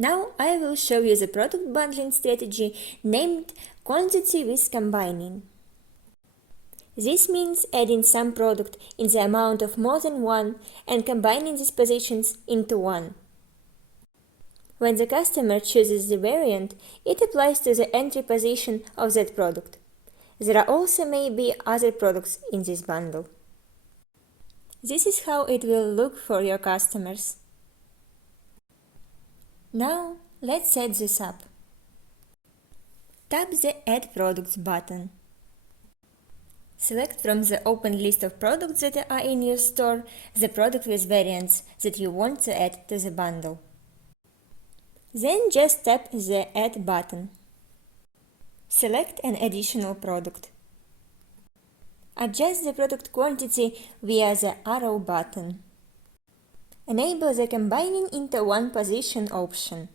Now I will show you the product bundling strategy named quantity with combining. This means adding some product in the amount of more than one and combining these positions into one. When the customer chooses the variant, it applies to the entry position of that product. There are also maybe other products in this bundle. This is how it will look for your customers. Now, let's set this up. Tap the Add Products button. Select from the open list of products that are in your store the product with variants that you want to add to the bundle. Then just tap the Add button. Select an additional product. Adjust the product quantity via the arrow button. Enable the Combining into One Position option.